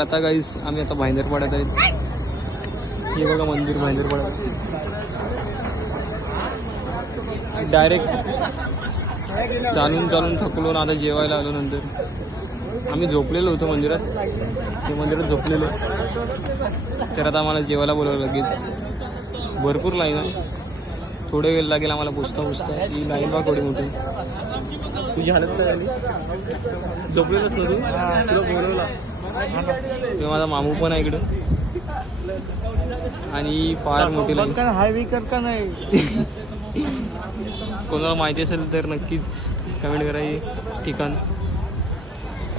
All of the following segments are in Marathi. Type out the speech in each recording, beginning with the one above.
आता गाईस आम्ही आता भाईंदरपाड्यात आहेत. हे बघा मंदिर भाईंदरपाड्यात. डायरेक्ट चालून चालून थकलो ना आता जेवायला आलो. नंतर आम्ही झोपलेलो होतो मंदिरात. ते मंदिरात झोपलेलो तर आता आम्हाला जेवायला बोलावं लागेल. भरपूर लाईन आहे. थोडे वेळ लागेल आम्हाला पुसता ही लाईन बघा थोडी मोठी. तुझी हालत काय झाली? झोपलेलोच ना तू? तुला बोलवला तेव्हा माझा मामू पण आहे इकडं. आणि फार मोठी लाईन. हायवे कर का नाही? कोणाला माहिती असेल तर नक्कीच कमेंट करा. ही ठिकाण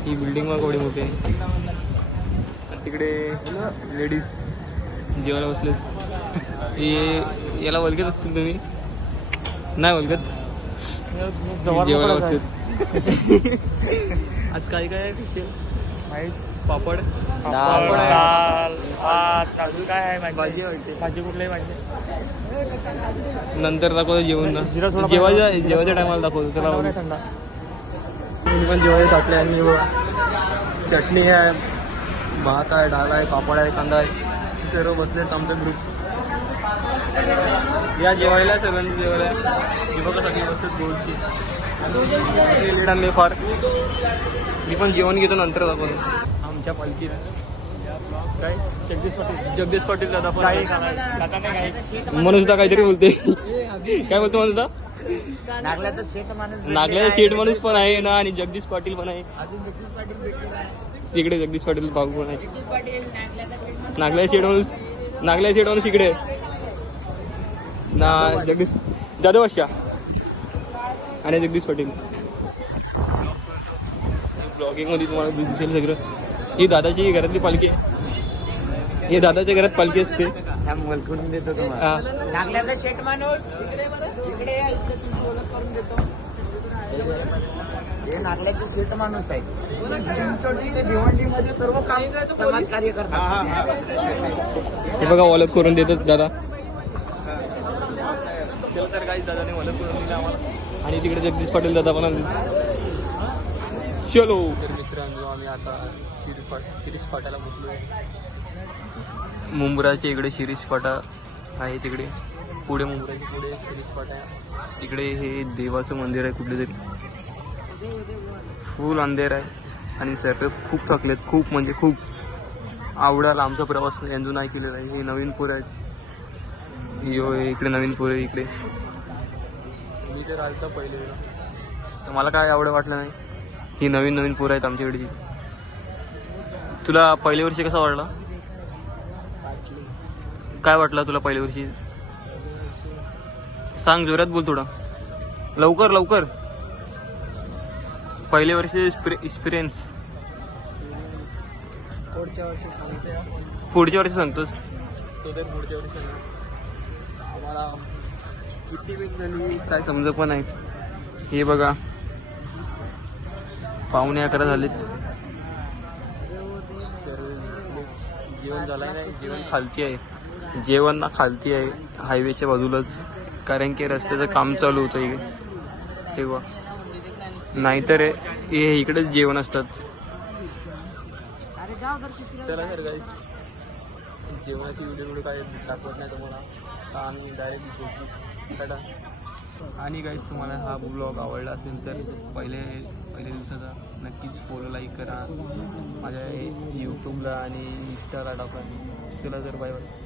ही बिल्डिंग मग एवढी मोठी आहे. आणि तिकडे लेडीज जेवायला बसलेत. हे याला वलगत असतील तुम्ही? नाही वलगत जेवायला बसलेत. आज काय काय आहे? पापड दाल भात अजून काय आहे? भाजी वाटते. भाजी कुठल्याही भाजी नंतर दाखवतो जेवण ना. जेवायच्या टायमाला दाखवतो. चला थंडा पण जेवायचे ताटले आणि चटणी आहे, भात आहे, डाळ आहे, पापड आहे, कांदा आहे. सर्व बसलेत आमचा ग्रुप. या जेवायला सर्वांनी जेवायला. मी बघा सगळी बसतात गोलची. लेट आणले फार. मी पण जेवण घेतो नंतर दाखवतो. आमच्या पालखीत काय जगदीश पाटील दादा पण म्हणून सुद्धा काहीतरी बोलते. काय बोलतो म्हणून सुद्धा? नागल्याचा शेठ माणूस पण आहे ना. आणि जगदीश पाटील पण आहे तिकडे. जगदीश पाटील भाऊ पण आहे. नागल्याचा शेठ माणूस इकडे ना. जगदीश जाधव अशा आणि जगदीश पाटील. ब्लॉगिंग मध्ये तुम्हाला दिसेल सगळं. ही दादाची घरातली पालखी. हे दादाच्या घरात पालखी असते. देतो नागल्याचा शेट माणूस इकडे हे नागल्याचे शेट माणूस आहे. भिवंडीमध्ये सर्व काम समाज कार्य करतात. हे बघा ओळख करून देतात दादा. चला तर काही दादाने ओळख करून दिली आम्हाला. आणि तिकडे जगदीश पाटील दादा पण. चलो तर मित्रांनो आम्ही आता शिरीष फाट्याला पोचलो आहे. मुंब्राच्या इकडे शिरीष फाटा आहे. तिकडे पुढे मुंब्राच्या पुढे शिरीष फाटा आहे. इकडे हे देवाचं मंदिर आहे कुठले तरी. फुल अंधेर आहे आणि सर्व खूप थकलेत. खूप म्हणजे खूप. आवडायला आमचा प्रवास यांजू नाही केलेला आहे. हे नवीन पोरं आहेत. इकडे नवीन पोरं आहे. इकडे मी तर आलता पहिले तर मला काय आवड वाटलं नाही. ही नवीन पोरं आहेत आमच्याकडची. तुला पहिल्या वर्षी कसा वाटला? काय वाटलं तुला पहिल्या वर्षी? सांग, जोरात बोल थोडा. लवकर. पहिल्या वर्षी एक्सपिरियन्स. पुढच्या वर्षी सांगतोस? तो तर पुढच्या वर्षी आम्हाला किती वेळ झाली काय समजत पण नाही. हे बघा 11:15 झालेत. जेवण झालं नाही. जेवण खालती आहे. जेवण ना खालती आहे हायवेच्या बाजूलाच. कारण की रस्त्याचं काम चालू होतं इकडे तेव्हा. नाहीतर हे इकडेच जेवण असतात. चला सर गाईस जेवणाची व्हिडिओ काय दाखवत नाही तुम्हाला. आम्ही डायरेक्ट झोपू. टाटा. आणि गाईस तुम्हाला हा ब्लॉग आवडला असेल तर पहिल्या दिवसाचा नक्कीच फॉलो लाईक करा. माझ्या यूट्यूबला आणि इंस्टाला टाका. चला तर बाय बाय.